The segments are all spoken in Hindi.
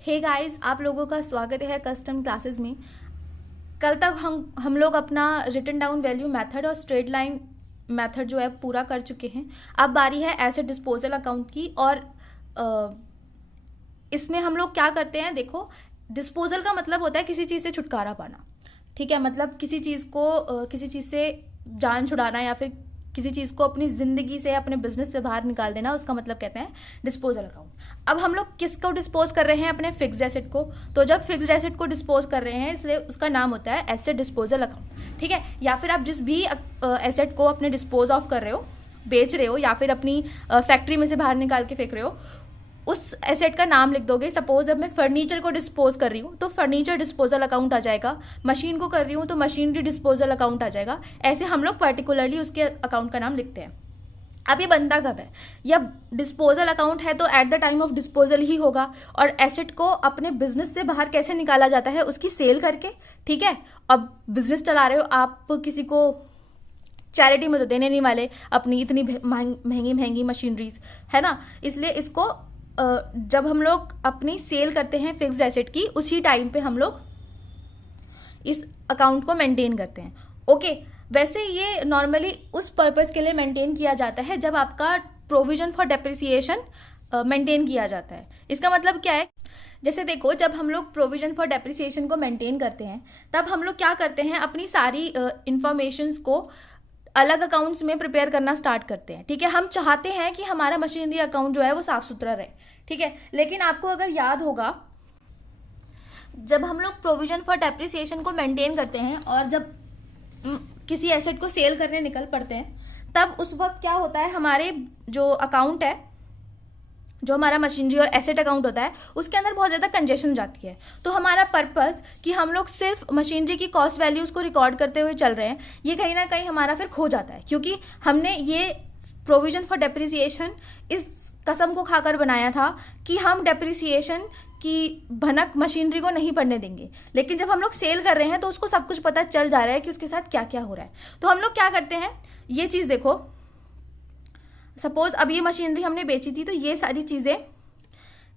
हे गाइस, आप लोगों का स्वागत है कस्टम क्लासेस में। कल तक हम लोग अपना रिटन डाउन वैल्यू मेथड और स्ट्रेट लाइन मेथड जो है पूरा कर चुके हैं। अब बारी है एसेट डिस्पोजल अकाउंट की। और इसमें हम लोग क्या करते हैं, देखो, डिस्पोजल का मतलब होता है किसी चीज़ से छुटकारा पाना। ठीक है, मतलब किसी चीज़ को किसी चीज़ से जान छुड़ाना या फिर किसी चीज़ को अपनी ज़िंदगी से, अपने बिजनेस से बाहर निकाल देना, उसका मतलब कहते हैं डिस्पोजल अकाउंट। अब हम लोग किसको डिस्पोज कर रहे हैं? अपने फिक्स्ड एसेट को। तो जब फिक्स्ड एसेट को डिस्पोज कर रहे हैं, इसलिए उसका नाम होता है एसेट डिस्पोजल अकाउंट। ठीक है, या फिर आप जिस भी एसेट को अपने डिस्पोज ऑफ कर रहे हो, बेच रहे हो, या फिर अपनी फैक्ट्री में से बाहर निकाल के फेंक रहे हो, उस एसेट का नाम लिख दोगे। सपोज अब मैं फर्नीचर को डिस्पोज कर रही हूँ तो फर्नीचर डिस्पोजल अकाउंट आ जाएगा। मशीन को कर रही हूँ तो मशीनरी डिस्पोजल अकाउंट आ जाएगा। ऐसे हम लोग पर्टिकुलरली उसके अकाउंट का नाम लिखते हैं। अब ये बनता कब है? या डिस्पोजल अकाउंट है तो at the time of disposal ही होगा। और एसेट को अपने बिजनेस से बाहर कैसे निकाला जाता है? उसकी सेल करके। ठीक है, अब बिजनेस चला रहे हो आप, किसी को चैरिटी में तो देने नहीं वाले अपनी इतनी महंगी महंगी मशीनरीज, है ना। इसलिए इसको जब हम लोग अपनी सेल करते हैं फिक्स्ड एसेट की, उसी टाइम पे हम लोग इस अकाउंट को मेंटेन करते हैं। ओके, वैसे ये नॉर्मली उस पर्पस के लिए मेंटेन किया जाता है जब आपका प्रोविजन फॉर डेप्रिसिएशन मेंटेन किया जाता है। इसका मतलब क्या है? जैसे देखो, जब हम लोग प्रोविजन फॉर डेप्रिसिएशन को मेंटेन करते हैं तब हम लोग क्या करते हैं, अपनी सारी इंफॉर्मेशंस को अलग अकाउंट्स में प्रिपेयर करना स्टार्ट करते हैं। ठीक है, हम चाहते हैं कि हमारा मशीनरी अकाउंट जो है वो साफ सुथरा रहे। ठीक है, लेकिन आपको अगर याद होगा, जब हम लोग प्रोविजन फॉर डेप्रिसिएशन को मेंटेन करते हैं और जब किसी एसेट को सेल करने निकल पड़ते हैं, तब उस वक्त क्या होता है, हमारे जो अकाउंट है, जो हमारा मशीनरी और एसेट अकाउंट होता है, उसके अंदर बहुत ज़्यादा कंजेशन जाती है। तो हमारा पर्पस कि हम लोग सिर्फ मशीनरी की कॉस्ट वैल्यूज़ को रिकॉर्ड करते हुए चल रहे हैं, ये कहीं ना कहीं हमारा फिर खो जाता है, क्योंकि हमने ये प्रोविजन फॉर डेप्रिसिएशन इस कसम को खाकर बनाया था कि हम डेप्रिसिएशन की भनक मशीनरी को नहीं पड़ने देंगे। लेकिन जब हम लोग सेल कर रहे हैं तो उसको सब कुछ पता चल जा रहा है कि उसके साथ क्या क्या हो रहा है। तो हम लोग क्या करते हैं, ये चीज़ देखो, सपोज अब ये मशीनरी हमने बेची थी, तो ये सारी चीज़ें,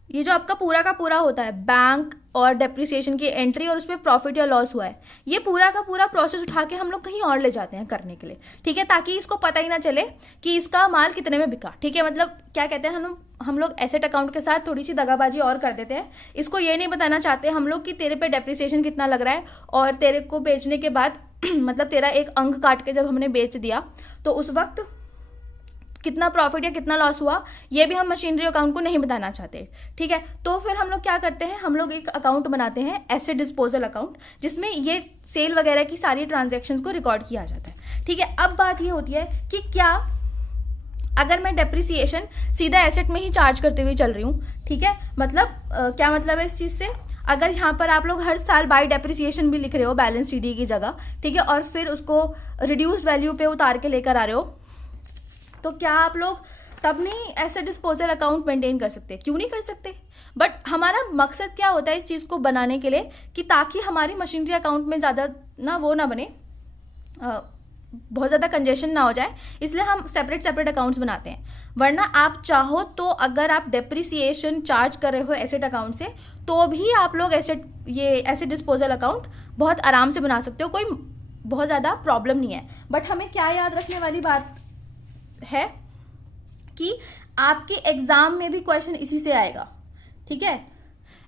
ये जो आपका पूरा का पूरा होता है, बैंक और डेप्रिसिएशन की एंट्री और उस पर प्रॉफिट या लॉस हुआ है, ये पूरा का पूरा प्रोसेस उठा के हम लोग कहीं और ले जाते हैं करने के लिए। ठीक है, ताकि इसको पता ही ना चले कि इसका माल कितने में बिका। ठीक है, मतलब क्या कहते हैं, हम लोग एसेट अकाउंट के साथ थोड़ी सी दगाबाजी और कर देते हैं। इसको ये नहीं बताना चाहते हम लोग कि तेरे पे डेप्रिसिएशन कितना लग रहा है, और तेरे को बेचने के बाद मतलब तेरा एक अंक काट के जब हमने बेच दिया तो उस वक्त कितना प्रॉफिट या कितना लॉस हुआ, ये भी हम मशीनरी अकाउंट को नहीं बताना चाहते। ठीक है, तो फिर हम लोग क्या करते हैं, हम लोग एक अकाउंट बनाते हैं, एसेट डिस्पोजल अकाउंट, जिसमें ये सेल वगैरह की सारी ट्रांजैक्शंस को रिकॉर्ड किया जाता है। ठीक है, अब बात ये होती है कि क्या अगर मैं डेप्रिसिएशन सीधा एसेट में ही चार्ज करते हुए चल रही हूँ, ठीक है, मतलब क्या मतलब है इस चीज़ से, अगर यहाँ पर आप लोग हर साल बाय डेप्रिसिएशन भी लिख रहे हो बैलेंस शीट की जगह, ठीक है, और फिर उसको रिड्यूस्ड वैल्यू पे उतार के लेकर आ रहे हो, तो क्या आप लोग तब नहीं एसेट डिस्पोजल अकाउंट मेंटेन कर सकते? क्यों नहीं कर सकते? बट हमारा मकसद क्या होता है इस चीज़ को बनाने के लिए, कि ताकि हमारी मशीनरी अकाउंट में ज़्यादा ना वो ना बने, बहुत ज़्यादा कंजेशन ना हो जाए, इसलिए हम सेपरेट अकाउंट्स बनाते हैं। वरना आप चाहो तो अगर आप डेप्रिसिएशन चार्ज कर रहे हो एसेट अकाउंट से, तो भी आप लोग एसेट डिस्पोजल अकाउंट बहुत आराम से बना सकते हो, कोई बहुत ज़्यादा प्रॉब्लम नहीं है। बट हमें क्या याद रखने वाली बात है कि आपके एग्जाम में भी क्वेश्चन इसी से आएगा। ठीक है,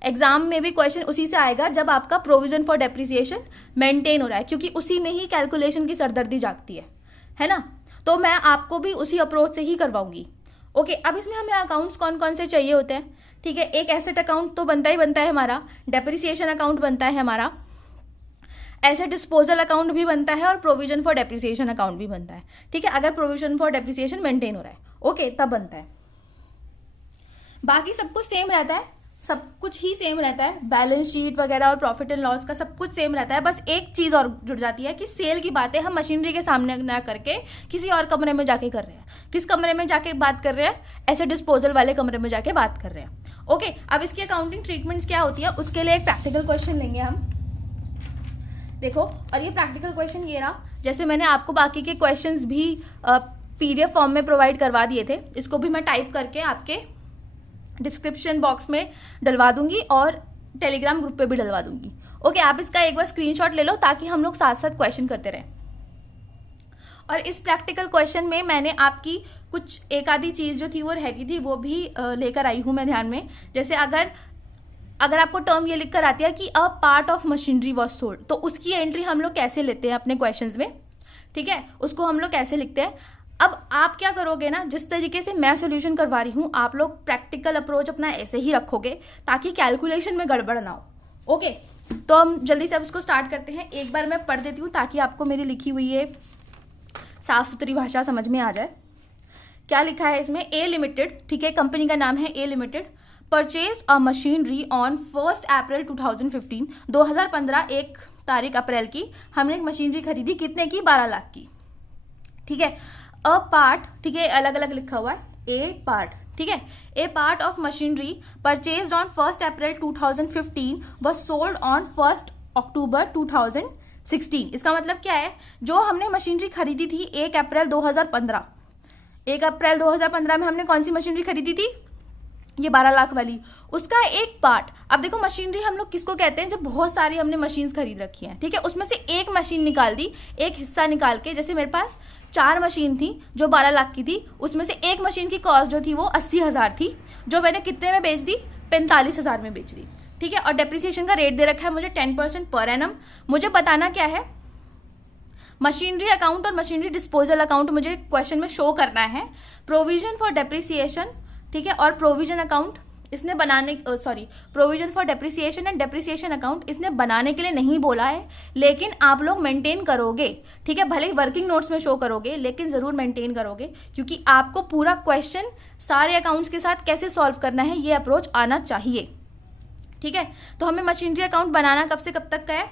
एग्जाम में भी क्वेश्चन उसी से आएगा जब आपका प्रोविजन फॉर डेप्रिसिएशन मेंटेन हो रहा है, क्योंकि उसी में ही कैलकुलेशन की सरदर्दी जागती है ना। तो मैं आपको भी उसी अप्रोच से ही करवाऊंगी। ओके, अब इसमें हमें अकाउंट्स कौन कौन से चाहिए होते हैं? ठीक है, एक एसेट अकाउंट तो बनता ही बनता है हमारा, डेप्रिसिएशन अकाउंट बनता है हमारा, एसेट डिस्पोजल अकाउंट भी बनता है, और प्रोविजन फॉर डेप्रिसिएशन अकाउंट भी बनता है। ठीक है, अगर प्रोविजन फॉर डेप्रिसिएशन मेंटेन हो रहा है, ओके, तब बनता है। बाकी सब कुछ सेम रहता है, सब कुछ ही सेम रहता है, बैलेंस शीट वगैरह और प्रॉफिट एंड लॉस का सब कुछ सेम रहता है। बस एक चीज और जुड़ जाती है कि सेल की बातें हम मशीनरी के सामने ना करके किसी और कमरे में जाके कर रहे हैं। किस कमरे में जाके बात कर रहे हैं? एसेट डिस्पोजल वाले कमरे में जाके बात कर रहे हैं। ओके, अब इसकी अकाउंटिंग ट्रीटमेंट्स क्या होती है, उसके लिए एक प्रैक्टिकल क्वेश्चन लेंगे हम। देखो, और ये प्रैक्टिकल क्वेश्चन ये रहा, जैसे मैंने आपको बाकी के क्वेश्चंस भी PDF फॉर्म में प्रोवाइड करवा दिए थे, इसको भी मैं टाइप करके आपके डिस्क्रिप्शन बॉक्स में डलवा दूंगी और टेलीग्राम ग्रुप पे भी डलवा दूंगी। ओके, आप इसका एक बार स्क्रीनशॉट ले लो ताकि हम लोग साथ साथ क्वेश्चन करते रहें। और इस प्रैक्टिकल क्वेश्चन में मैंने आपकी कुछ एक आधी चीज़ जो थी वो रह गई थी वो भी लेकर आई हूँ मैं ध्यान में। जैसे अगर आपको टर्म ये लिख कर आती है कि a part of machinery was sold, तो उसकी एंट्री हम लोग कैसे लेते हैं अपने क्वेश्चंस में, ठीक है, उसको हम लोग कैसे लिखते हैं। अब आप क्या करोगे ना, जिस तरीके से मैं सॉल्यूशन करवा रही हूँ आप लोग प्रैक्टिकल अप्रोच अपना ऐसे ही रखोगे ताकि कैलकुलेशन में गड़बड़ ना हो। ओके, तो हम जल्दी से अब इसको स्टार्ट करते हैं। एक बार मैं पढ़ देती हूँ ताकि आपको मेरी लिखी हुई ये साफ सुथरी भाषा समझ में आ जाए। क्या लिखा है इसमें, ए लिमिटेड, ठीक है, कंपनी का नाम है A limited, purchase a machinery on 1 April 2015, 2015 1 तारीख अप्रैल की हमने एक मशीनरी खरीदी, कितने की, 12 लाख की, ठीक है। अ पार्ट, ठीक है, अलग अलग लिखा हुआ है, ए पार्ट, ठीक है, A part of machinery purchase on 1 April 2015 was sold on 1 October 2016। इसका मतलब क्या है, जो हमने मशीनरी खरीदी थी 1 अप्रैल 2015, 1 अप्रैल 2015 में हमने कौन सी मशीनरी खरीदी थी, ये 12 लाख वाली, उसका एक पार्ट। अब देखो मशीनरी हम लोग किसको कहते हैं, जब बहुत सारी हमने मशीन्स खरीद रखी हैं, ठीक है, उसमें से एक मशीन निकाल दी, एक हिस्सा निकाल के, जैसे मेरे पास 4 मशीन थी जो 12 लाख की थी, उसमें से एक मशीन की कॉस्ट जो थी वो 80,000 थी, जो मैंने कितने में बेच दी, 45,000 में बेच दी, ठीक है। और डेप्रिसिएशन का रेट दे रखा है मुझे 10% पर एनम। मुझे बताना क्या है, मशीनरी अकाउंट और मशीनरी डिस्पोजल अकाउंट मुझे क्वेश्चन में शो करना है। प्रोविजन फॉर डेप्रिसिएशन, ठीक है, और प्रोविजन अकाउंट इसने बनाने, sorry, provision for depreciation and depreciation account इसने बनाने के लिए नहीं बोला है, लेकिन आप लोग मेंटेन करोगे, ठीक है, भले ही वर्किंग नोट्स में शो करोगे लेकिन जरूर मेंटेन करोगे, क्योंकि आपको पूरा क्वेश्चन सारे अकाउंट्स के साथ कैसे सॉल्व करना है ये अप्रोच आना चाहिए, ठीक है। तो हमें मशीनरी अकाउंट बनाना कब से कब तक का है,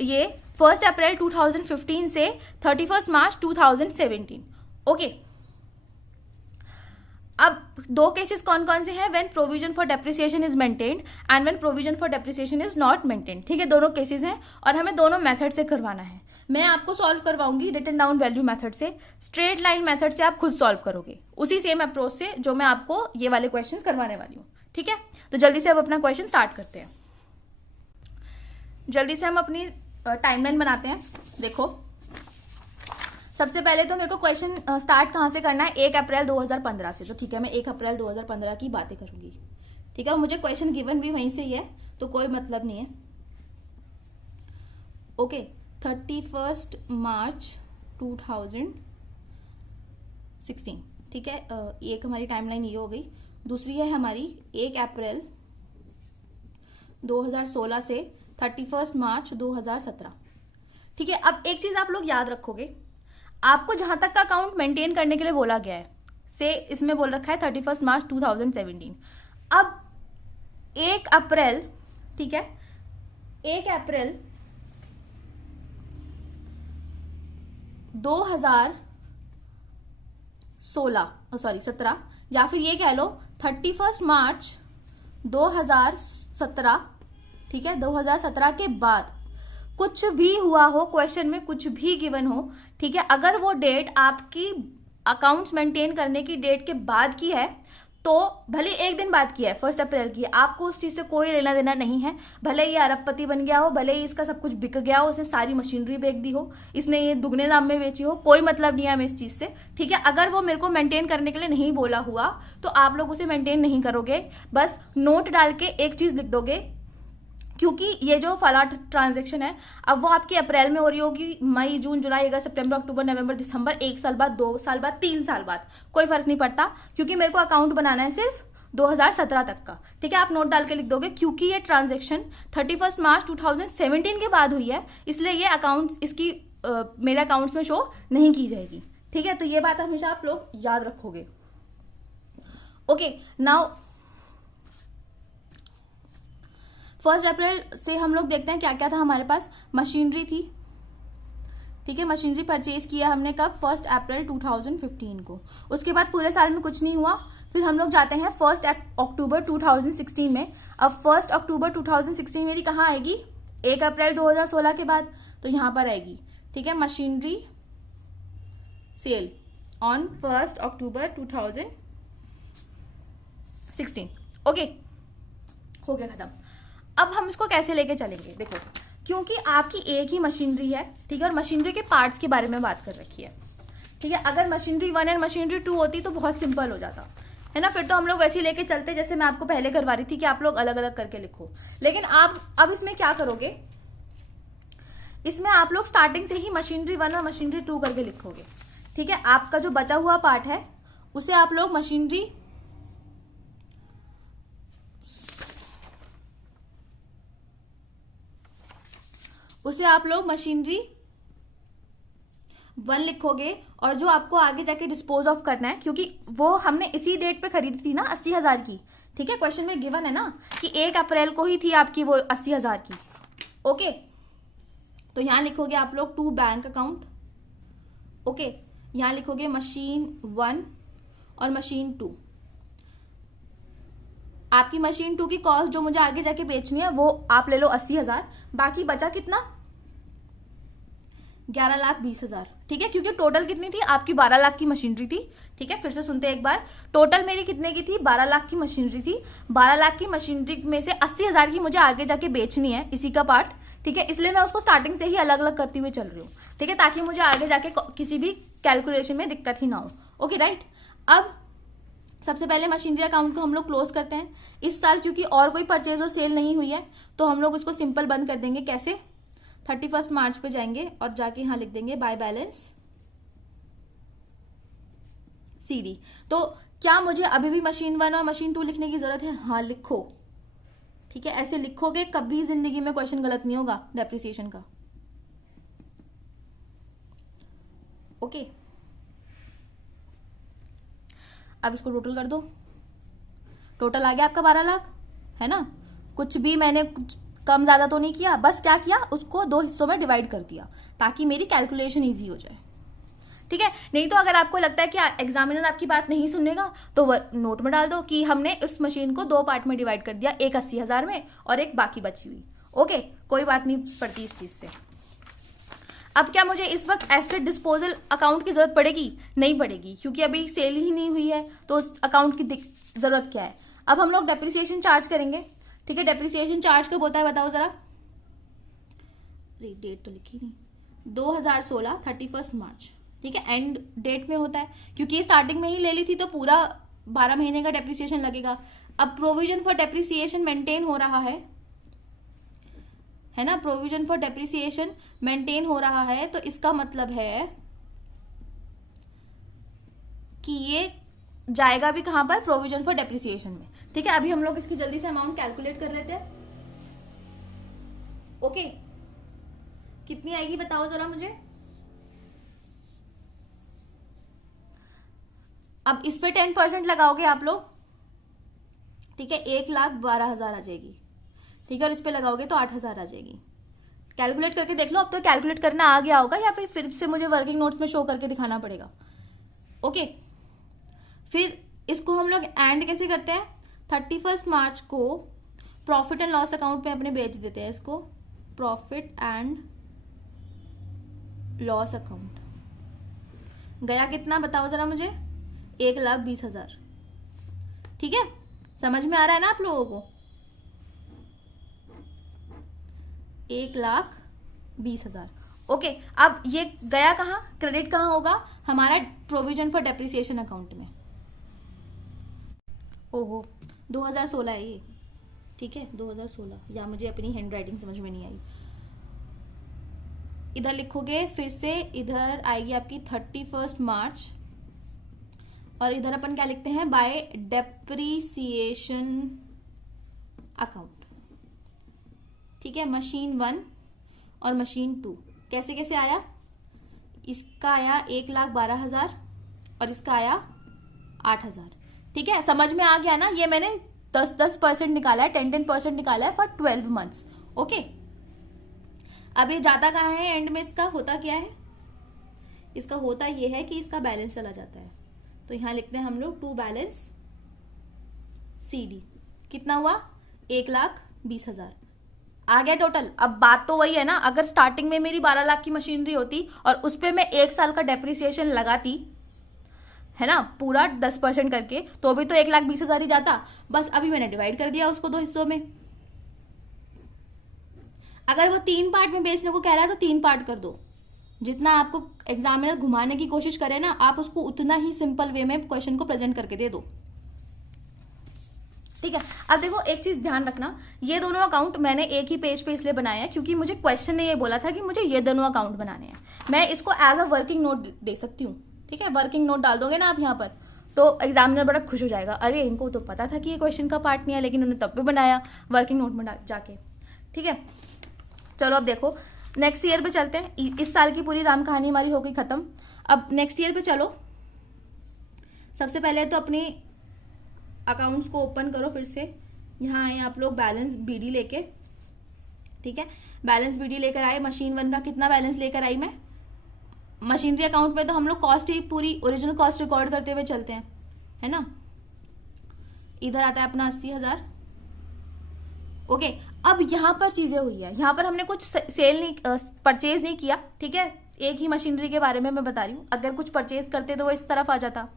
ये 1 अप्रैल 2015 से 31 मार्च 2017। ओके, अब 2 केसेस कौन कौन से हैं, when provision for depreciation is maintained and when provision for depreciation is not maintained, ठीक है, दोनों केसेस हैं और हमें दोनों मेथड से करवाना है। मैं आपको सॉल्व करवाऊंगी रिटन डाउन वैल्यू मेथड से, स्ट्रेट लाइन मेथड से आप खुद सॉल्व करोगे, उसी सेम अप्रोच से जो मैं आपको ये वाले क्वेश्चन करवाने वाली हूँ, ठीक है। तो जल्दी से अब अपना क्वेश्चन स्टार्ट करते हैं। जल्दी से हम अपनी टाइमलाइन बनाते हैं। देखो, सबसे पहले तो मेरे को क्वेश्चन स्टार्ट कहाँ से करना है, 1 अप्रैल 2015 से, तो ठीक है, मैं 1 अप्रैल 2015 की बातें करूंगी, ठीक है, और मुझे क्वेश्चन गिवन भी वहीं से ही है तो कोई मतलब नहीं है। ओके, 31 मार्च 2016, ठीक है, एक हमारी टाइमलाइन ये हो गई। दूसरी है हमारी 1 अप्रैल 2016 से 31 मार्च 2017, ठीक है। अब एक चीज आप लोग याद रखोगे, आपको जहां तक का अकाउंट मेंटेन करने के लिए बोला गया है, से इसमें बोल रखा है 31 मार्च 2017। अब 1 अप्रैल, ठीक है, 1 अप्रैल 17, या फिर ये कह लो 31 मार्च 2017, ठीक है, 2017 के बाद कुछ भी हुआ हो, क्वेश्चन में कुछ भी गिवन हो, ठीक है, अगर वो डेट आपकी अकाउंट्स मेंटेन करने की डेट के बाद की है, तो भले एक दिन बाद की है, 1 अप्रैल की, आपको उस चीज से कोई लेना देना नहीं है। भले ये अरबपति बन गया हो, भले ही इसका सब कुछ बिक गया हो, इसने सारी मशीनरी बेच दी हो, इसने ये दुगने दाम में बेची हो, कोई मतलब नहीं है हमें इस चीज से, ठीक है। अगर वो मेरे को मेंटेन करने के लिए नहीं बोला हुआ तो आप लोग उसे मेंटेन नहीं करोगे, बस नोट डाल के एक चीज लिख दोगे, क्योंकि ये जो फला ट्रांजैक्शन है अब वो आपकी अप्रैल में हो रही होगी, मई, जून, जुलाई, अगस्त, सितंबर, अक्टूबर, नवंबर, दिसंबर, 1 साल बाद, 2 साल बाद, 3 साल बाद, कोई फर्क नहीं पड़ता, क्योंकि मेरे को अकाउंट बनाना है सिर्फ 2017 तक का, ठीक है। आप नोट डाल के लिख दोगे, क्योंकि ये ट्रांजैक्शन 31 मार्च 2017 के बाद हुई है, इसलिए ये अकाउंट्स इसकी मेरे अकाउंट्स में शो नहीं की जाएगी, ठीक है। तो ये बात हमेशा आप लोग याद रखोगे। ओके, नाउ 1 अप्रैल से हम लोग देखते हैं क्या क्या था हमारे पास। मशीनरी थी, ठीक है, मशीनरी परचेज किया हमने कब, 1 अप्रैल 2015 को। उसके बाद पूरे साल में कुछ नहीं हुआ, फिर हम लोग जाते हैं 1 अक्टूबर 2016 में। अब 1 अक्टूबर 2016 मेरी कहाँ आएगी, 1 अप्रैल 2016 के बाद, तो यहाँ पर आएगी, ठीक है, machinery sale on 1 October 2016। Okay, हो गया खत्म। अब हम इसको कैसे लेके चलेंगे, देखो क्योंकि आपकी एक ही मशीनरी है, ठीक है, और मशीनरी के पार्ट्स के बारे में बात कर रखी है, ठीक है। अगर मशीनरी 1 और मशीनरी 2 होती तो बहुत सिंपल हो जाता है ना, फिर तो हम लोग वैसे ही लेके चलते जैसे मैं आपको पहले करवा रही थी कि आप लोग अलग अलग करके लिखो। लेकिन आप अब इसमें क्या करोगे, इसमें आप लोग स्टार्टिंग से ही मशीनरी 1 और मशीनरी 2 करके लिखोगे, ठीक है। आपका जो बचा हुआ पार्ट है उसे आप लोग मशीनरी मशीनरी 1 लिखोगे, और जो आपको आगे जाके डिस्पोज ऑफ करना है, क्योंकि वो हमने इसी डेट पे खरीदी थी ना 80,000 की, ठीक है। क्वेश्चन में गिवन है ना कि 1 अप्रैल को ही थी आपकी वो 80,000 की, ओके। तो यहां लिखोगे आप लोग 2 बैंक अकाउंट, ओके। यहां लिखोगे मशीन 1 और मशीन 2। आपकी मशीन 2 की कॉस्ट जो मुझे आगे जाके बेचनी है वो आप ले लो 80,000, बाकी बचा कितना 11,20,000, ठीक है, क्योंकि टोटल कितनी थी आपकी 12 लाख की मशीनरी थी, ठीक है। फिर से सुनते हैं एक बार, टोटल मेरी कितने की थी 12 लाख की मशीनरी थी। 12 लाख की मशीनरी में से 80,000 की मुझे आगे जाके बेचनी है, इसी का पार्ट, ठीक है। इसलिए मैं उसको स्टार्टिंग से ही अलग अलग करती हुई चल रही हूँ, ठीक है, ताकि मुझे आगे जाके किसी भी कैलकुलेशन में दिक्कत ही ना हो, ओके राइट। अब सबसे पहले मशीनरी अकाउंट को हम लोग क्लोज करते हैं इस साल, क्योंकि और कोई परचेज और सेल नहीं हुई है, तो हम लोग उसको सिंपल बंद कर देंगे। कैसे, 31 मार्च पे जाएंगे और जाके यहां लिख देंगे बाय बैलेंस सीडी। तो क्या मुझे अभी भी मशीन 1 और मशीन 2 लिखने की जरूरत है? हाँ लिखो, ठीक है, ऐसे लिखोगे कभी जिंदगी में क्वेश्चन गलत नहीं होगा डेप्रिसिएशन का, ओके। अब इसको टोटल कर दो, टोटल आ गया आपका 12 लाख, है ना। कुछ भी मैंने कम ज्यादा तो नहीं किया, बस क्या किया, उसको 2 हिस्सों में डिवाइड कर दिया ताकि मेरी कैलकुलेशन इजी हो जाए, ठीक है। नहीं तो अगर आपको लगता है कि एग्जामिनर आपकी बात नहीं सुनेगा तो नोट में डाल दो कि हमने इस मशीन को 2 पार्ट में डिवाइड कर दिया, एक 80,000 में और एक बाकी बची हुई, ओके, कोई बात नहीं पड़ती इस चीज से। अब क्या मुझे इस वक्त एसेट डिस्पोजल अकाउंट की जरूरत पड़ेगी? नहीं पड़ेगी, क्योंकि अभी सेल ही नहीं हुई है, तो उस अकाउंट की जरूरत क्या है। अब हम लोग डेप्रिसिएशन चार्ज करेंगे, ठीक है। डेप्रिसिएशन चार्ज कब होता है बताओ जरा, डेट तो लिखी नहीं, 2016 31 मार्च, ठीक है, एंड डेट में होता है, क्योंकि स्टार्टिंग में ही ले ली थी तो पूरा 12 महीने का डेप्रिसिएशन लगेगा। अब प्रोविजन फॉर डेप्रिसिएशन मेंटेन हो रहा है ना, प्रोविजन फॉर डेप्रिसिएशन मेंटेन हो रहा है, तो इसका मतलब है कि ये जाएगा भी कहां पर, प्रोविजन फॉर डेप्रिसिएशन में, ठीक है। अभी हम लोग इसकी जल्दी से अमाउंट कैलकुलेट कर लेते हैं, ओके। कितनी आएगी बताओ जरा मुझे। अब इस पे 10% लगाओगे आप लोग, ठीक है, 1,12,000 आ जाएगी, ठीक है, और इस पे लगाओगे तो 8,000 आ जाएगी। कैलकुलेट करके देख लो, अब तो कैलकुलेट करना आ गया होगा या फिर से मुझे वर्किंग नोट्स में शो करके दिखाना पड़ेगा, ओके। फिर इसको हम लोग एंड कैसे करते हैं, 31 मार्च को प्रॉफिट एंड लॉस अकाउंट में अपने बेच देते हैं इसको, प्रॉफिट एंड लॉस अकाउंट। गया कितना बताओ जरा मुझे, 1,20,000, ठीक है, समझ में आ रहा है ना आप लोगों को, 1,20,000, ओके। अब ये गया कहाँ, क्रेडिट कहाँ होगा, हमारा प्रोविजन फॉर डेप्रिसिएशन अकाउंट में। ओहो 2016 है ये, ठीक है, 2016, या मुझे अपनी हैंड राइटिंग समझ में नहीं आई। इधर लिखोगे फिर से, इधर आएगी आपकी 31 मार्च, और इधर अपन क्या लिखते हैं, बाय डेप्रिसिएशन अकाउंट, ठीक है। मशीन 1 और मशीन 2 कैसे कैसे आया, इसका आया 1,12,000 और इसका आया 8,000, ठीक है, समझ में आ गया ना। ये मैंने 10% निकाला है, 10% निकाला है फॉर 12 मंथ्स, ओके। अब ये जाता कहाँ है, एंड में इसका होता क्या है, इसका होता ये है कि इसका बैलेंस चला जाता है, तो यहां लिखते हैं हम लोग टू बैलेंस सीडी। कितना हुआ, 1,20,000 आ गया टोटल। अब बात तो वही है ना, अगर स्टार्टिंग में मेरी 12 लाख की मशीनरी होती और उस पर मैं 1 साल का डेप्रिसिएशन लगाती है ना, पूरा 10% करके, तो भी तो 1,20,000 ही जाता। बस अभी मैंने डिवाइड कर दिया उसको 2 हिस्सों में। अगर वो 3 पार्ट में बेचने को कह रहा है तो 3 पार्ट कर दो। जितना आपको एग्जामिनर घुमाने की कोशिश करे ना, आप उसको उतना ही सिंपल वे में क्वेश्चन को प्रेजेंट करके दे दो। ठीक है, अब देखो एक चीज ध्यान रखना, ये दोनों अकाउंट मैंने एक ही पेज पे इसलिए बनाया है क्योंकि मुझे क्वेश्चन ने ये बोला था कि मुझे ये दोनों अकाउंट बनाने हैं। मैं इसको एज अ वर्किंग नोट दे सकती हूँ। ठीक है, वर्किंग नोट डाल दोगे ना आप यहाँ पर, तो एग्जामिनर बड़ा खुश हो जाएगा, अरे इनको तो पता था कि ये क्वेश्चन का पार्ट नहीं है, लेकिन उन्होंने तब भी बनाया वर्किंग नोट में जाके। ठीक है, चलो अब देखो नेक्स्ट ईयर पे चलते हैं। इस साल की पूरी राम कहानी हमारी हो गई खत्म। अब नेक्स्ट ईयर पे चलो। सबसे पहले तो अपनी अकाउंट्स को ओपन करो, फिर से यहाँ आए आप लोग बैलेंस बीडी लेके। ठीक है, बैलेंस बीडी लेकर आए। मशीन 1 का कितना बैलेंस लेकर आई मैं? मशीनरी अकाउंट में तो हम लोग कॉस्ट ही पूरी ओरिजिनल कॉस्ट रिकॉर्ड करते हुए चलते हैं, है ना। इधर आता है अपना 80,000। ओके, अब यहाँ पर चीजें हुई है, यहाँ पर हमने कुछ सेल नहीं, परचेज नहीं किया। ठीक है, एक ही मशीनरी के बारे में मैं बता रही हूँ। अगर कुछ परचेज करते तो वो इस तरफ आ जाता।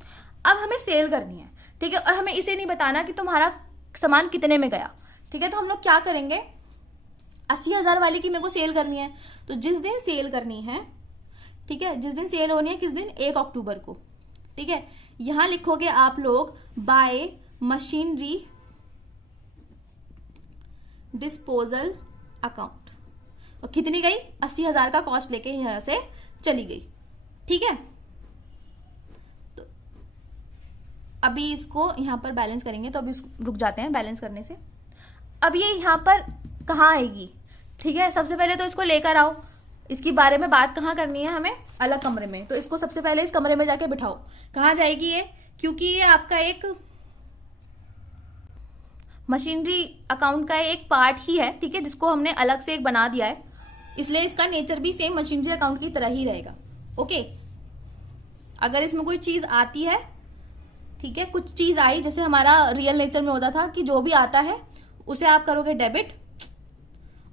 अब हमें सेल करनी है। ठीक है, और हमें इसे नहीं बताना कि तुम्हारा सामान कितने में गया। ठीक है, तो हम लोग क्या करेंगे, 80,000 वाली की मेरे को सेल करनी है, तो जिस दिन सेल करनी है, ठीक है, जिस दिन सेल होनी है, किस दिन, 1 अक्टूबर को। ठीक है, यहां लिखोगे आप लोग बाय मशीनरी डिस्पोजल अकाउंट। और कितनी गई, 80,000 का कॉस्ट लेके यहां से चली गई। ठीक है, तो अभी इसको यहां पर बैलेंस करेंगे, तो अभी रुक जाते हैं बैलेंस करने से। अब ये यहां पर कहाँ आएगी? ठीक है, सबसे पहले तो इसको लेकर आओ। इसके बारे में बात कहाँ करनी है हमें, अलग कमरे में। तो इसको सबसे पहले इस कमरे में जाके बिठाओ। कहाँ जाएगी ये, क्योंकि ये आपका एक मशीनरी अकाउंट का एक पार्ट ही है। ठीक है, जिसको हमने अलग से एक बना दिया है, इसलिए इसका नेचर भी सेम मशीनरी अकाउंट की तरह ही रहेगा। ओके, अगर इसमें कोई चीज आती है, ठीक है, कुछ चीज आई, जैसे हमारा रियल नेचर में होता था कि जो भी आता है उसे आप करोगे डेबिट,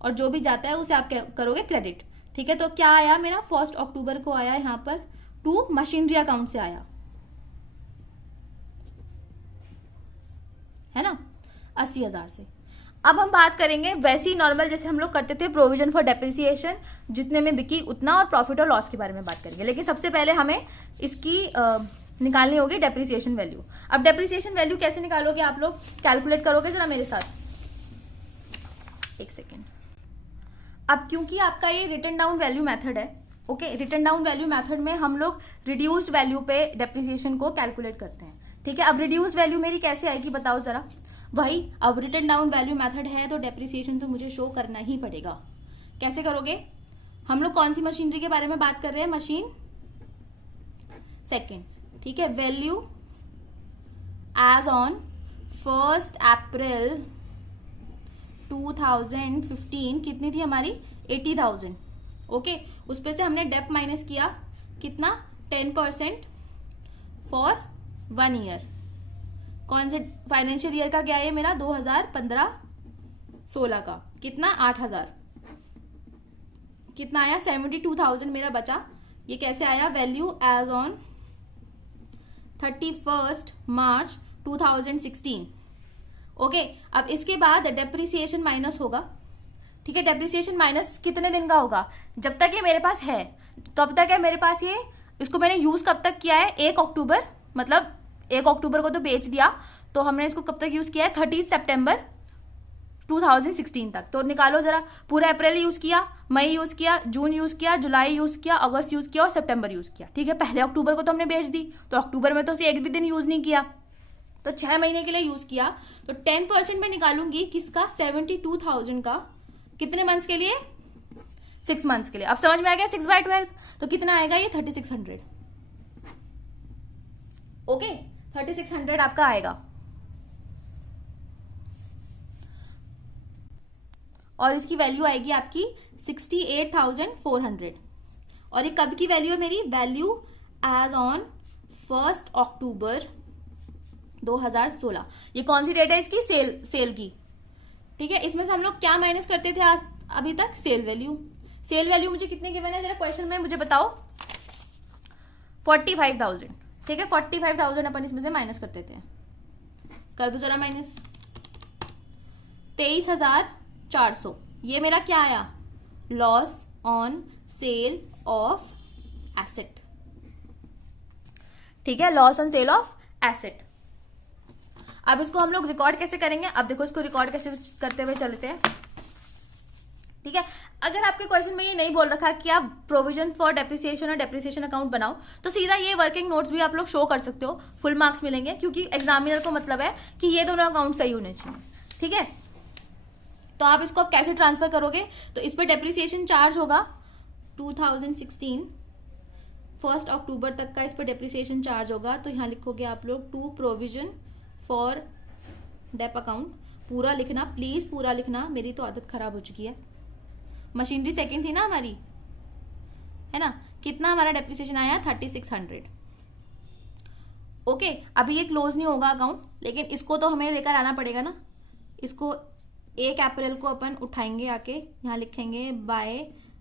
और जो भी जाता है उसे आप करोगे क्रेडिट। ठीक है, तो क्या आया मेरा, 1 अक्टूबर को आया यहाँ पर टू मशीनरी अकाउंट से आया, है ना, 80,000 से। अब हम बात करेंगे वैसी नॉर्मल जैसे हम लोग करते थे, प्रोविजन फॉर डेप्रिसिएशन, जितने में बिकी उतना, और प्रॉफिट और लॉस के बारे में बात करेंगे। लेकिन सबसे पहले हमें इसकी निकालनी होगी डेप्रिसिएशन वैल्यू। अब डेप्रिसिएशन वैल्यू कैसे निकालोगे आप लोग, कैलकुलेट करोगे जरा मेरे साथ, एक सेकेंड। अब क्योंकि आपका ये रिटन डाउन वैल्यू मेथड है, okay, written down value method में हम लोग रिड्यूस्ड वैल्यू पे डेप्रिसिएशन को कैलकुलेट करते हैं। ठीक है, अब रिड्यूस्ड वैल्यू मेरी कैसे आएगी बताओ जरा। वही, अब रिटन डाउन वैल्यू मेथड है तो डेप्रिसिएशन तो मुझे शो करना ही पड़ेगा। कैसे करोगे, हम लोग कौन सी मशीनरी के बारे में बात कर रहे हैं, मशीन 2। ठीक है, वैल्यू एज ऑन 1 अप्रैल 2015 कितनी थी हमारी, 80,000। ओके, उस पे से हमने डेप माइनस किया कितना, 10% फॉर 1 ईयर। कौन से फाइनेंशियल ईयर का क्या है मेरा, 2015-16 का, कितना, 8,000। कितना आया, 72,000 मेरा बचा। ये कैसे आया, value as on 31 March 2016। Okay, अब इसके बाद डेप्रिसिएशन माइनस होगा। ठीक है, डेप्रिसिएशन माइनस कितने दिन का होगा, जब तक ये मेरे पास है। कब तक है मेरे पास ये, इसको मैंने यूज कब तक किया है, 1 अक्टूबर, मतलब 1 अक्टूबर को तो बेच दिया, तो हमने इसको कब तक यूज किया है, 30 सितंबर 2016 तक। तो निकालो जरा, पूरा अप्रैल यूज किया, मई यूज किया, जून यूज किया, जुलाई यूज किया, अगस्त यूज किया और सितंबर यूज किया। ठीक है, पहले अक्टूबर को तो हमने बेच दी, तो अक्टूबर में तो उसे एक भी दिन यूज नहीं किया, तो 6 महीने के लिए यूज किया। तो 10% में निकालूंगी किसका, 72,000 का, कितने मंथ्स के लिए, 6 मंथ्स के लिए। अब समझ में आ गया, 6/12 तो कितना आएगा ये, 3600। ओके, 3600 आपका आएगा। और इसकी वैल्यू आएगी आपकी 68,400। और ये कब की वैल्यू है मेरी, वैल्यू एज ऑन 1 अक्टूबर 2016। ये कौन सी डेट है इसकी, सेल की। ठीक है, इसमें से हम लोग क्या माइनस करते थे आज अभी तक, सेल वैल्यू। सेल वैल्यू मुझे कितने गिवन है जरा क्वेश्चन में मुझे बताओ, 45,000। ठीक है, 45,000 अपन इसमें से माइनस कर देते हैं, कर दो जरा माइनस। 23,400 ये मेरा क्या आया, loss on sale of asset. ठीक है, loss on sale of asset. अब इसको हम लोग रिकॉर्ड कैसे करेंगे, अब देखो इसको रिकॉर्ड कैसे करते हुए चलते हैं। ठीक है, अगर आपके क्वेश्चन में ये नहीं बोल रखा कि आप प्रोविजन फॉर डेप्रिसिएशन और डेप्रिसिएशन अकाउंट बनाओ, तो सीधा ये वर्किंग नोट्स भी आप लोग शो कर सकते हो, फुल मार्क्स मिलेंगे, क्योंकि एग्जामिनर को मतलब है कि ये दोनों अकाउंट सही होने चाहिए। ठीक है, तो आप इसको अब कैसे ट्रांसफर करोगे, तो इस पर डेप्रिसिएशन चार्ज होगा 2016 1 अक्टूबर तक का इस पर डेप्रिसिएशन चार्ज होगा। तो यहाँ लिखोगे आप लोग to provision for dep account. पूरा लिखना प्लीज, पूरा लिखना, मेरी तो आदत खराब हो चुकी है। मशीनरी सेकंड थी ना हमारी, है ना, कितना हमारा डेप्रिसिएशन आया 3600। ओके, अभी ये क्लोज नहीं होगा अकाउंट, लेकिन इसको तो हमें लेकर आना पड़ेगा ना। इसको 1 अप्रैल को अपन उठाएंगे, आके यहाँ लिखेंगे बाय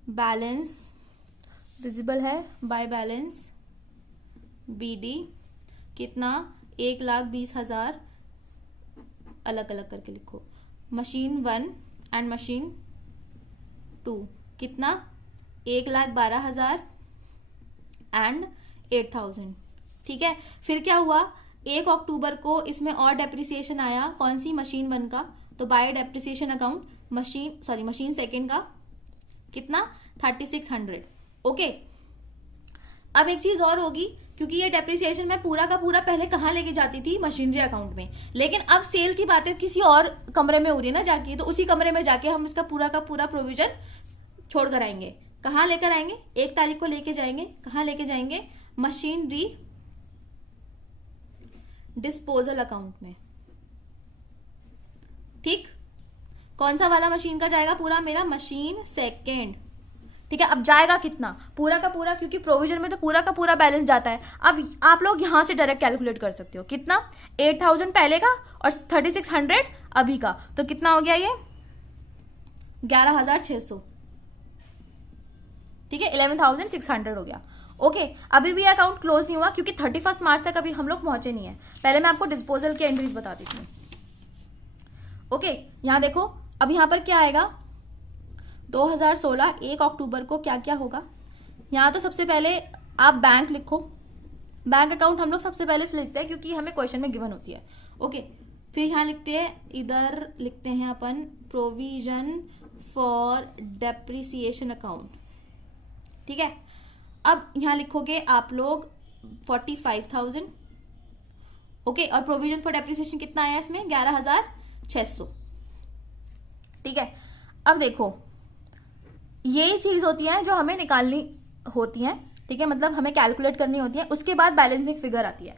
बैलेंस, विजिबल है बाय बैलेंस बीडी, कितना 1,20,000, अलग अलग करके लिखो। मशीन 1 एंड मशीन 2 कितना 1,12,000 एंड 8,000। ठीक है, फिर क्या हुआ, 1 अक्टूबर को इसमें और डेप्रिसिएशन आया, कौन सी, मशीन 1 का, तो bye depreciation account machine second का कितना 3600। ओके, अब एक चीज और होगी, क्योंकि ये डेप्रिसिएशन मैं पूरा का पूरा पहले कहाँ लेके जाती थी, मशीनरी अकाउंट में, लेकिन अब सेल की बातें किसी और कमरे में हो रही है ना जाके, तो उसी कमरे में जाके हम इसका पूरा का पूरा प्रोविजन छोड़ कर आएंगे। कहाँ लेकर आएंगे, 1 तारीख को लेके जाएंगे, कहाँ लेके जाएंगे, मशीनरी डिस्पोजल अकाउंट में। ठीक, कौन सा वाला मशीन का जाएगा पूरा, मेरा मशीन सेकेंड। ठीक है, अब जाएगा कितना, पूरा का पूरा, क्योंकि प्रोविजन में तो पूरा का पूरा बैलेंस जाता है। अब आप लोग यहां से डायरेक्ट कैलकुलेट कर सकते हो, कितना 8,000 पहले का और 3600 अभी का, तो कितना हो गया ये 11,600। ठीक है, 11,600 हो गया। ओके, अभी भी अकाउंट क्लोज नहीं हुआ, क्योंकि 31 मार्च तक अभी हम लोग पहुंचे नहीं है। पहले मैं आपको डिस्पोजल के एंट्रीज बता देती हूँ। ओके, यहां देखो, अब यहां पर क्या आएगा, 2016 1 अक्टूबर को क्या क्या होगा। यहाँ तो सबसे पहले आप बैंक लिखो, बैंक अकाउंट हम लोग सबसे पहले से लिखते हैं, क्योंकि हमें क्वेश्चन में गिवन होती है। ओके, फिर यहाँ लिखते हैं, इधर लिखते हैं अपन प्रोविजन फॉर डेप्रिसिएशन अकाउंट। ठीक है, अब यहाँ लिखोगे आप लोग 45,000। ओके, और प्रोविजन फॉर डेप्रिसिएशन कितना आया इसमें 11,600। ठीक है, अब देखो यही चीज होती है जो हमें निकालनी होती है। ठीक है, मतलब हमें कैलकुलेट करनी होती है, उसके बाद बैलेंसिंग फिगर आती है।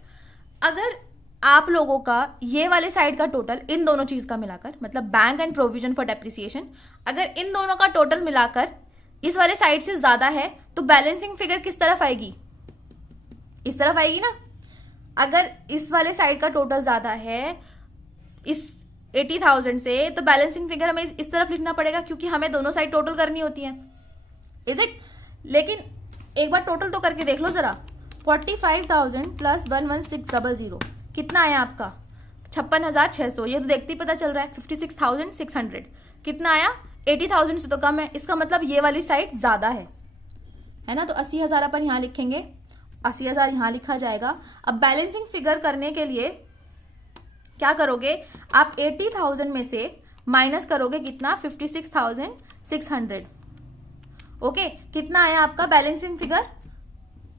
अगर आप लोगों का ये वाले साइड का टोटल इन दोनों चीज का मिलाकर, मतलब bank and provision for depreciation, अगर इन दोनों का टोटल मिलाकर इस वाले साइड से ज्यादा है, तो बैलेंसिंग फिगर किस तरफ आएगी, इस तरफ आएगी ना। अगर इस वाले साइड का टोटल ज्यादा है इस 80,000 से, तो बैलेंसिंग फिगर हमें इस तरफ लिखना पड़ेगा, क्योंकि हमें दोनों साइड टोटल करनी होती है। Is it? लेकिन एक बार टोटल तो करके देख लो जरा, 45,000 प्लस 11600 कितना आया आपका 56,600। ये तो देखते ही पता चल रहा है 56,600 कितना आया, 80,000 से तो कम है, इसका मतलब ये वाली साइड ज्यादा है ना। तो 80,000 अपन यहाँ लिखेंगे, 80,000 यहाँ लिखा जाएगा। अब बैलेंसिंग फिगर करने के लिए क्या करोगे आप, 80,000 में से माइनस करोगे कितना 56,600। ओके, कितना आया आपका बैलेंसिंग फिगर,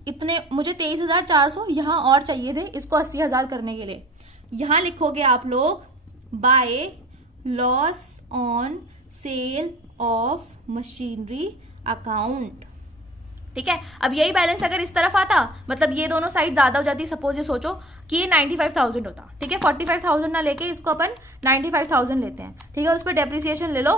इतने मुझे 23,400 यहाँ और चाहिए थे इसको 80,000 करने के लिए। यहाँ लिखोगे आप लोग by loss on sale of machinery account. ठीक है, अब यही बैलेंस अगर इस तरफ आता, मतलब ये दोनों साइड ज्यादा हो जाती, सपोज ये सोचो कि ये 95,000 होता। ठीक है, 45,000 ना लेके इसको अपन 95,000 लेते हैं। ठीक है, उस पर डेप्रिसिएशन ले लो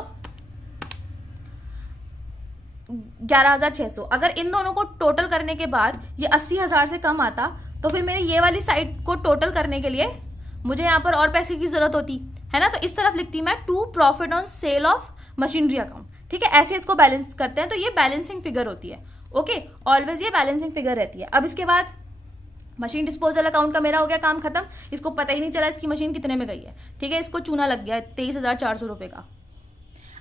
11,600। अगर इन दोनों को टोटल करने के बाद ये 80,000 से कम आता, तो फिर मेरे ये वाली साइड को टोटल करने के लिए मुझे यहाँ पर और पैसे की जरूरत होती है ना। तो इस तरफ लिखती मैं to profit on sale of machinery account. ठीक है, ऐसे इसको बैलेंस करते हैं, तो ये बैलेंसिंग फिगर होती है। ओके, ऑलवेज ये बैलेंसिंग फिगर रहती है। अब इसके बाद मशीन डिस्पोजल अकाउंट का मेरा हो गया काम खत्म, इसको पता ही नहीं चला इसकी मशीन कितने में गई है, ठीक है, इसको चूना लग गया 23,400 रुपये का।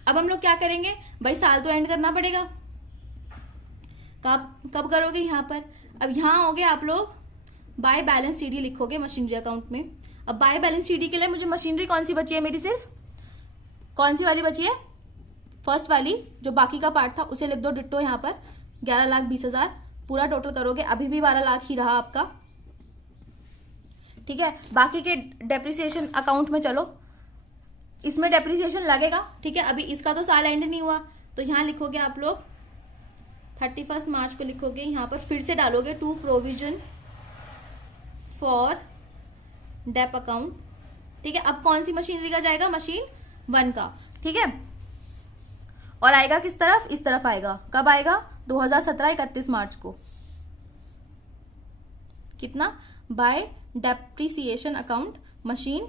अब हम लोग क्या करेंगे भाई, साल तो एंड करना पड़ेगा, कब करोगे यहाँ पर। अब यहाँ आओगे आप लोग, बाय बैलेंस सीडी लिखोगे मशीनरी अकाउंट में। अब बाय बैलेंस सीडी के लिए मुझे मशीनरी कौन सी बची है मेरी, सिर्फ कौन सी वाली बची है, फर्स्ट वाली, जो बाकी का पार्ट था उसे लिख दो डिट्टो यहाँ पर, 11,20,000 पूरा टोटल करोगे, अभी भी 12 लाख ही रहा आपका, ठीक है। बाकी के डेप्रिसिएशन अकाउंट में चलो, इसमें डेप्रिसिएशन लगेगा, ठीक है, अभी इसका तो साल एंड नहीं हुआ, तो यहाँ लिखोगे आप लोग 31 मार्च को लिखोगे, यहाँ पर फिर से डालोगे to provision for dep account, ठीक है। अब कौन सी मशीनरी का जाएगा, मशीन 1 का, ठीक है, और आएगा किस तरफ, इस तरफ आएगा, कब आएगा 2017 31 मार्च को, कितना, bye depreciation account machine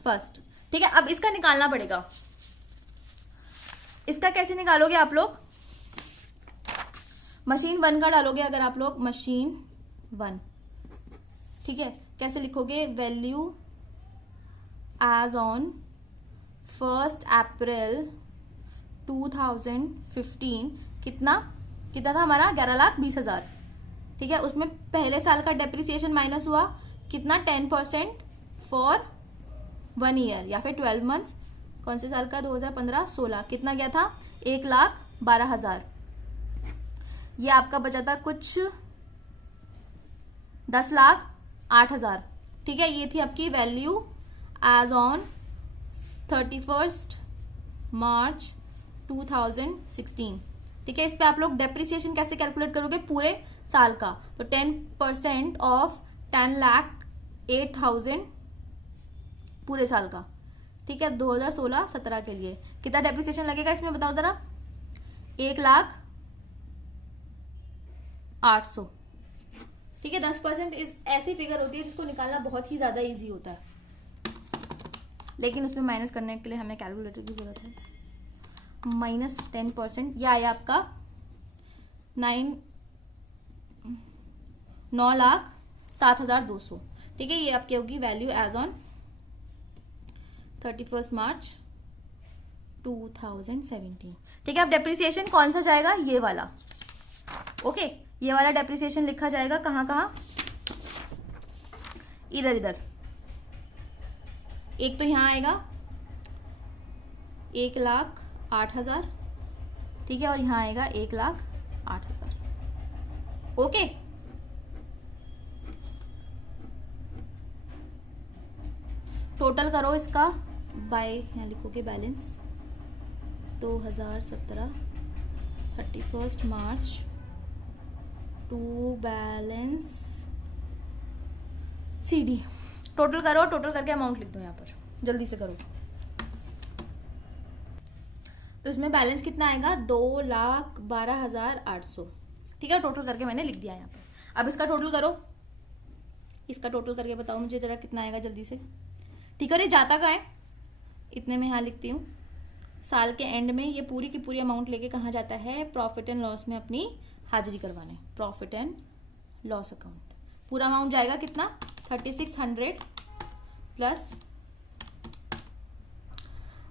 first, ठीक है। अब इसका निकालना पड़ेगा, इसका कैसे निकालोगे आप लोग, मशीन 1 का डालोगे अगर आप लोग, मशीन 1, ठीक है, कैसे लिखोगे, वैल्यू एज ऑन 1 अप्रैल 2015, कितना था हमारा, 11,20,000, ठीक है। उसमें पहले साल का डेप्रिसिएशन माइनस हुआ, कितना, 10% फॉर 1 ईयर या फिर 12 मंथ्स, कौन से साल का, 2015-16, कितना गया था, 1,12,000, ये आपका बचा था कुछ 10,08,000, ठीक है। ये थी आपकी वैल्यू एज ऑन 31 मार्च 2016, ठीक है। इस पे आप लोग डेप्रिसिएशन कैसे कैलकुलेट करोगे, पूरे साल का, तो 10% ऑफ 10,08,000 पूरे साल का, ठीक है, 2016-17 के लिए कितना डेप्रिसिएशन लगेगा इसमें बताओ जरा, 1,08,000, ठीक है। 10% ऐसी फिगर होती है जिसको निकालना बहुत ही ज्यादा इजी होता है, लेकिन उसमें माइनस करने के लिए हमें कैलकुलेटर की जरूरत है। -10%, यह आया आपका 9,07,200, ठीक है। ये आपकी होगी वैल्यू एज ऑन 31 मार्च 2017, ठीक है। अब डेप्रिसिएशन कौन सा जाएगा, ये वाला, ओके, ये वाला डेप्रिसिएशन लिखा जाएगा कहाँ, इधर, एक तो यहाँ आएगा 1,08,000, ठीक है, और यहाँ आएगा 1,08,000, ओके। टोटल करो इसका, बाय यहाँ लिखोगे balance 2017 31 March two balance CD, total करो, टोटल करके अमाउंट लिख दो यहाँ पर, जल्दी से करो। तो इसमें बैलेंस कितना आएगा, 2,12,800, ठीक है, टोटल करके मैंने लिख दिया यहाँ पर। अब इसका टोटल करो, इसका टोटल करके बताओ मुझे जरा कितना आएगा जल्दी से, ठीक है। और ये जाता का है, इतने में यहाँ लिखती हूँ, साल के एंड में ये पूरी की पूरी अमाउंट लेके कहाँ जाता है, प्रॉफिट एंड लॉस में अपनी हाजिरी करवाने, प्रॉफिट एंड लॉस अकाउंट। पूरा अमाउंट जाएगा कितना, 3,600 प्लस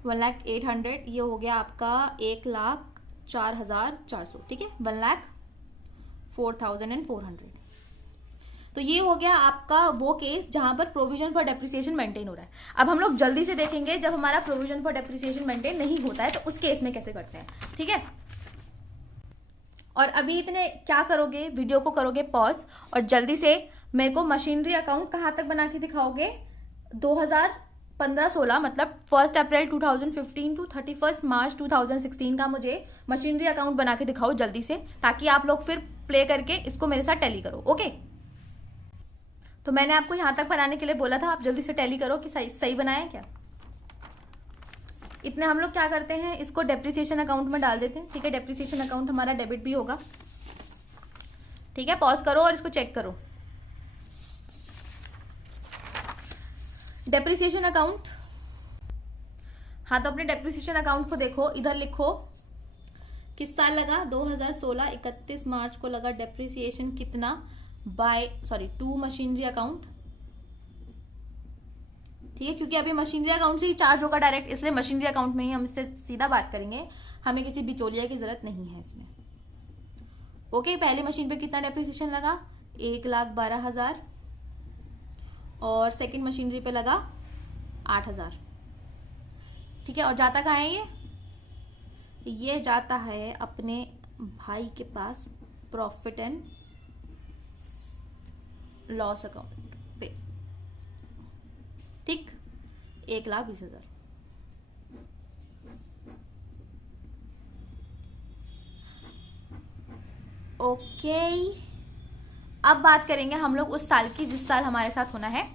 1,08,000, ये हो गया आपका 1,04,400, ठीक है, 1,04,400। तो ये हो गया आपका वो केस जहां पर प्रोविजन फॉर डेप्रिसिएशन मेंटेन हो रहा है। अब हम लोग जल्दी से देखेंगे जब हमारा प्रोविजन फॉर डेप्रिसिएशन मेंटेन नहीं होता है तो उस केस में कैसे करते हैं, ठीक है। और अभी इतने क्या करोगे, वीडियो को करोगे पॉज और जल्दी से मेरे को मशीनरी अकाउंट कहाँ तक बना के दिखाओगे, 2015-16 मतलब 1 अप्रैल 2015 टू 31 मार्च 2016 का मुझे मशीनरी अकाउंट बना के दिखाओ जल्दी से, ताकि आप लोग फिर प्ले करके इसको मेरे साथ टैली करो, ओके। तो मैंने आपको यहां तक बनाने के लिए बोला था, आप जल्दी से टैली करो कि सही बनाया क्या। इतने हम लोग क्या करते हैं, इसको डेप्रिसिएशन अकाउंट में डाल देते हैं, ठीक है। डेप्रिसिएशन अकाउंट हमारा डेबिट भी होगा, ठीक है। पॉज करो और इसको चेक करो। डेप्रिसिएशन अकाउंट, हाँ, तो अपने डेप्रिसिएशन अकाउंट को देखो, इधर लिखो किस साल लगा? 2016 31 मार्च को लगा डेप्रिसिएशन कितना टू मशीनरी अकाउंट। ठीक है, क्योंकि अभी मशीनरी अकाउंट से ही चार्ज होगा डायरेक्ट, इसलिए मशीनरी अकाउंट में ही हम इससे सीधा बात करेंगे, हमें किसी बिचौलिया की जरूरत नहीं है इसमें। ओके, पहली मशीन पे कितना डेप्रिसिएशन लगा? 1,12,000 और सेकंड मशीनरी पे लगा 8,000। ठीक है, और जाता कहाँ है ये जाता है अपने भाई के पास प्रॉफिट एंड लॉस अकाउंट पे। ठीक, 1,20,000। ओके, अब बात करेंगे हम लोग उस साल की जिस साल हमारे साथ होना है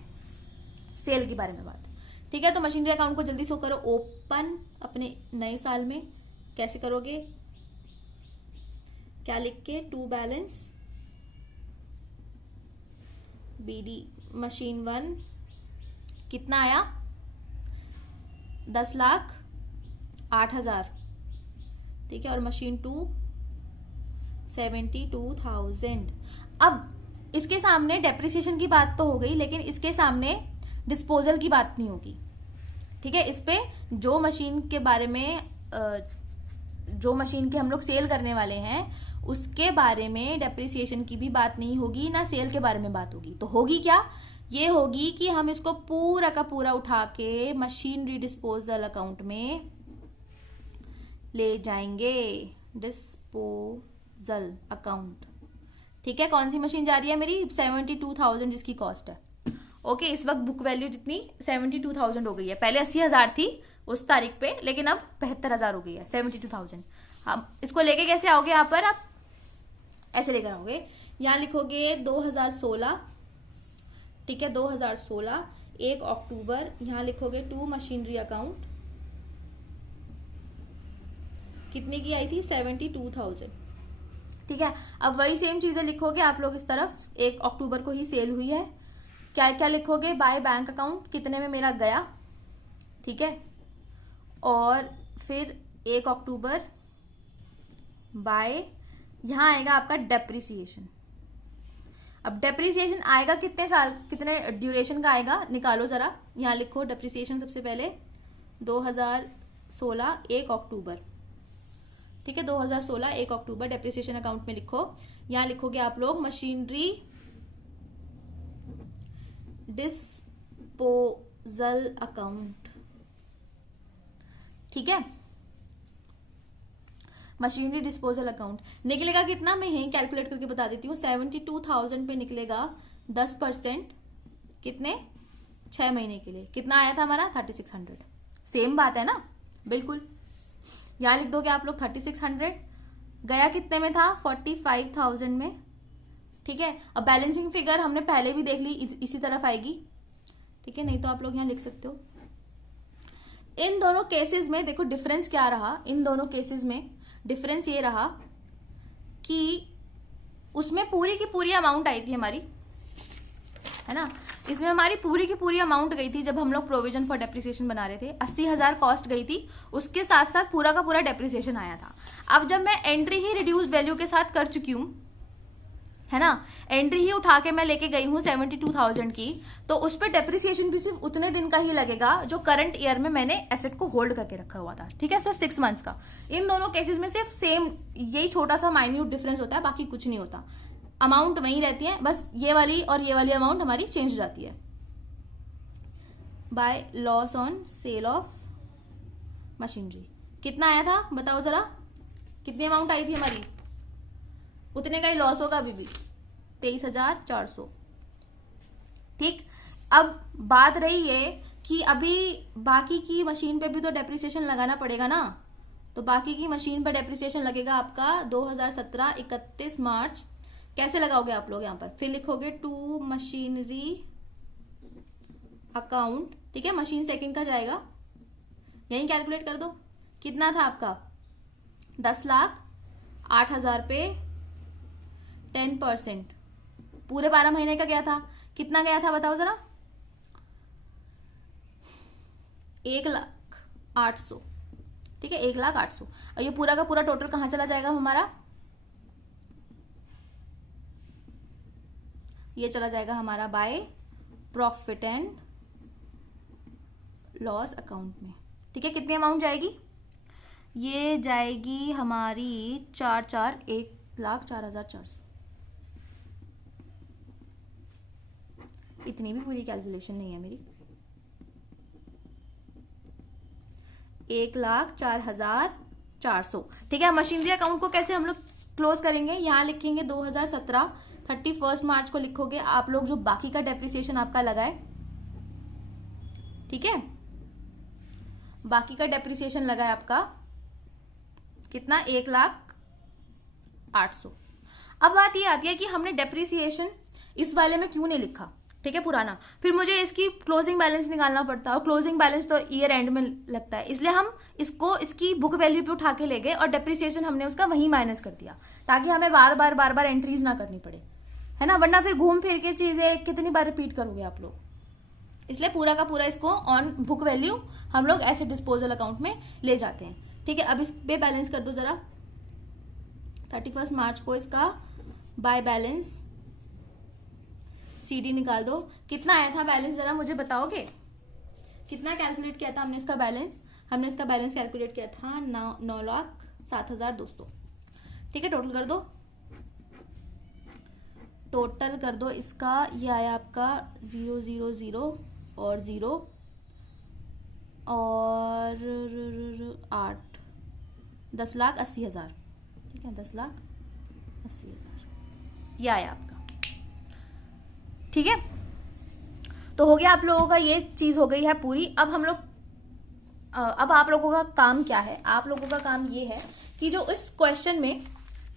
सेल के बारे में बात। ठीक है, तो मशीनरी अकाउंट को जल्दी से करो ओपन अपने नए साल में। कैसे करोगे? क्या लिख के? टू बैलेंस बीडी मशीन 1 कितना आया? 10,08,000। ठीक है, और मशीन 2 72,000। अब इसके सामने डेप्रिसिएशन की बात तो हो गई, लेकिन इसके सामने डिस्पोजल की बात नहीं होगी। ठीक है, इस पे जो मशीन के बारे में जो मशीन के हम लोग सेल करने वाले हैं उसके बारे में डेप्रिसिएशन की भी बात नहीं होगी, ना सेल के बारे में बात होगी। तो होगी क्या? ये होगी कि हम इसको पूरा का पूरा उठा के मशीनरी डिस्पोजल अकाउंट में ले जाएंगे। Disposal account. ठीक है, कौन सी मशीन जा रही है मेरी? 72,000 जिसकी कॉस्ट है। ओके, इस वक्त बुक वैल्यू जितनी 72,000 हो गई है। पहले 80,000 थी उस तारीख पे, लेकिन अब 72,000 हो गई है। 72,000। हम इसको लेके कैसे आओगे? यहाँ पर आप ऐसे लेकर आओगे, यहाँ लिखोगे 2016। ठीक है, 2016 1 अक्टूबर, यहाँ लिखोगे टू मशीनरी अकाउंट कितने की आई थी? 72,000। ठीक है, अब वही सेम चीजें लिखोगे आप लोग इस तरफ। 1 अक्टूबर को ही सेल हुई है। क्या क्या लिखोगे? बाय बैंक अकाउंट कितने में मेरा गया। ठीक है, और फिर 1 अक्टूबर बाय, यहां आएगा आपका डेप्रिसिएशन। अब डेप्रिसिएशन आएगा कितने साल, कितने ड्यूरेशन का आएगा? निकालो जरा, यहां लिखो डेप्रिसिएशन सबसे पहले 2016 1 अक्टूबर। ठीक है, 2016 1 अक्टूबर डेप्रिसिएशन अकाउंट में लिखो। यहां लिखोगे आप लोग मशीनरी डिस्पोजल अकाउंट। ठीक है, मशीनरी डिस्पोजल अकाउंट निकलेगा कितना? मैं यही कैलकुलेट करके बता देती हूँ। 72,000 पे निकलेगा 10%। कितने? 6 महीने के लिए कितना आया था हमारा? 3600। सेम बात है ना? बिल्कुल। यहां लिख दोगे आप लोग 3600। गया कितने में था? 45,000 में। ठीक है, अब बैलेंसिंग फिगर हमने पहले भी देख ली, इसी तरफ आएगी। ठीक है, नहीं तो आप लोग यहां लिख सकते हो। इन दोनों केसेस में देखो डिफरेंस क्या रहा। इन दोनों केसेस में डिफरेंस ये रहा कि उसमें पूरी की पूरी अमाउंट आई थी हमारी, है ना। इसमें हमारी पूरी की पूरी अमाउंट गई थी जब हम लोग प्रोविजन फॉर डेप्रिसिएशन बना रहे थे। 80,000 कॉस्ट गई थी, उसके साथ साथ पूरा का पूरा डेप्रिसिएशन आया था। अब जब मैं एंट्री ही रिड्यूस वैल्यू के साथ कर चुकी हूं, है ना, एंट्री ही उठा के मैं लेके गई हूं 72,000 की, तो उस पर डेप्रिसिएशन भी सिर्फ उतने दिन का ही लगेगा जो करंट ईयर में मैंने एसेट को होल्ड करके रखा हुआ था। ठीक है, सिर्फ 6 मंथ्स का। इन दोनों केसेस में सिर्फ सेम यही छोटा सा माइन्यूट डिफरेंस होता है, बाकी कुछ नहीं होता। अमाउंट वही रहती है, बस ये वाली और ये वाली अमाउंट हमारी चेंज हो जाती है। By loss on sale of machinery कितना आया था बताओ जरा, कितनी अमाउंट आई थी हमारी? उतने का ही लॉस होगा अभी भी, 23,400। ठीक, अब बात रही है कि अभी बाकी की मशीन पे भी तो डेप्रिसिएशन लगाना पड़ेगा ना। तो बाकी की मशीन पे डेप्रिसिएशन लगेगा आपका 2017 31 मार्च। कैसे लगाओगे आप लोग? यहाँ पर फिर लिखोगे टू मशीनरी अकाउंट। ठीक है, मशीन सेकंड का जाएगा, यही कैलकुलेट कर दो। कितना था आपका? 10,08,000 पे 10%। पूरे 12 महीने का गया था, कितना गया था बताओ जरा? 1,08,000। ठीक है, 1,08,000। और ये पूरा का पूरा टोटल कहाँ चला जाएगा हमारा, ये चला जाएगा हमारा by profit and loss account में। ठीक है, कितनी अमाउंट जाएगी, ये जाएगी हमारी 1,04,400। इतनी भी पूरी कैलकुलेशन नहीं है मेरी। 1,04,400। ठीक है, मशीनरी अकाउंट को कैसे हम लोग क्लोज करेंगे, यहाँ लिखेंगे 2017 31 मार्च को लिखोगे आप लोग जो बाकी का डेप्रिसिएशन आपका लगा है। ठीक है, बाकी का डेप्रिसिएशन लगा है आपका कितना, 1,08,000। अब बात ये आती है कि हमने डेप्रिसिएशन इस वाले में क्यों नहीं लिखा, ठीक है, पुराना, फिर मुझे इसकी क्लोजिंग बैलेंस निकालना पड़ता है और क्लोजिंग बैलेंस तो ईयर एंड में लगता है, इसलिए हम इसको इसकी बुक वैल्यू पे उठा के ले गए और डेप्रिसिएशन हमने उसका वहीं माइनस कर दिया, ताकि हमें बार बार एंट्रीज ना करनी पड़े, है ना, वरना फिर घूम फिर के चीजें कितनी बार रिपीट करोगे आप लोग। इसलिए पूरा का पूरा इसको ऑन बुक वैल्यू हम लोग ऐसे डिस्पोजल अकाउंट में ले जाते हैं। ठीक है, अब इस पे बैलेंस कर दो जरा, 31 मार्च को इसका बाय बैलेंस सीडी निकाल दो। कितना आया था बैलेंस, जरा मुझे बताओगे, कितना कैलकुलेट किया था हमने इसका बैलेंस, हमने इसका बैलेंस कैलकुलेट किया था 9,07,200। ठीक है, टोटल कर दो, टोटल कर दो इसका, ये आया आपका 0 0 0 और 0 और 8, 10,80,000। ठीक है, 10,80,000 ये आया आपका। ठीक है, तो हो गया आप लोगों का, ये चीज हो गई है पूरी। अब हम लोग अब आप लोगों का काम क्या है, आप लोगों का काम ये है कि जो इस क्वेश्चन में,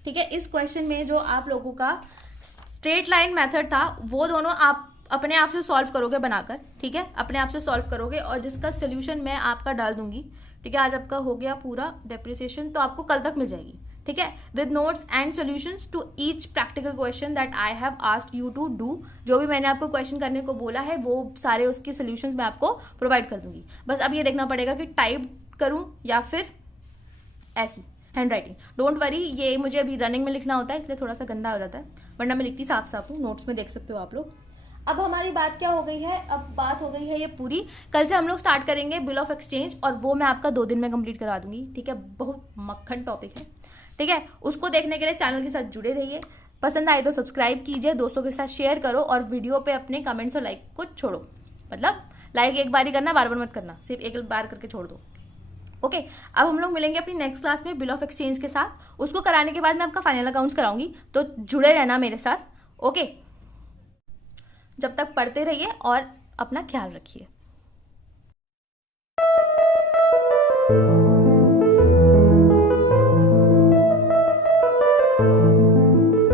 ठीक है, इस क्वेश्चन में जो आप लोगों का स्ट्रेट लाइन मेथड था वो दोनों आप अपने आप से सॉल्व करोगे बनाकर। ठीक है, अपने आप से सॉल्व करोगे और जिसका सोल्यूशन मैं आपका डाल दूंगी। ठीक है, आज आपका हो गया पूरा डेप्रिसिएशन, तो आपको कल तक मिल जाएगी। ठीक है, with notes and solutions to each practical question that I have asked you to do. जो भी मैंने आपको क्वेश्चन करने को बोला है वो सारे उसके सॉल्यूशंस मैं आपको प्रोवाइड कर दूंगी। बस अब ये देखना पड़ेगा कि टाइप करूं या फिर ऐसी हैंड राइटिंग। डोंट वरी, ये मुझे अभी रनिंग में लिखना होता है इसलिए थोड़ा सा गंदा हो जाता है, वरना मैं लिखती साफ साफ हूँ, नोट्स में देख सकते हो आप लोग। अब हमारी बात क्या हो गई है, अब बात हो गई है ये पूरी। कल से हम लोग स्टार्ट करेंगे बिल ऑफ एक्सचेंज और वो मैं आपका 2 दिन में कंप्लीट करा दूंगी। ठीक है, बहुत मक्खन टॉपिक है। ठीक है, उसको देखने के लिए चैनल के साथ जुड़े रहिए। पसंद आए तो सब्सक्राइब कीजिए, दोस्तों के साथ शेयर करो और वीडियो पे अपने कमेंट्स और लाइक को छोड़ो। मतलब लाइक एक बार ही करना, बार बार मत करना, सिर्फ एक बार करके छोड़ दो। ओके, अब हम लोग मिलेंगे अपनी नेक्स्ट क्लास में बिल ऑफ एक्सचेंज के साथ। उसको कराने के बाद मैं आपका फाइनल अकाउंट्स कराऊंगी, तो जुड़े रहना मेरे साथ। ओके, जब तक पढ़ते रहिए और अपना ख्याल रखिए।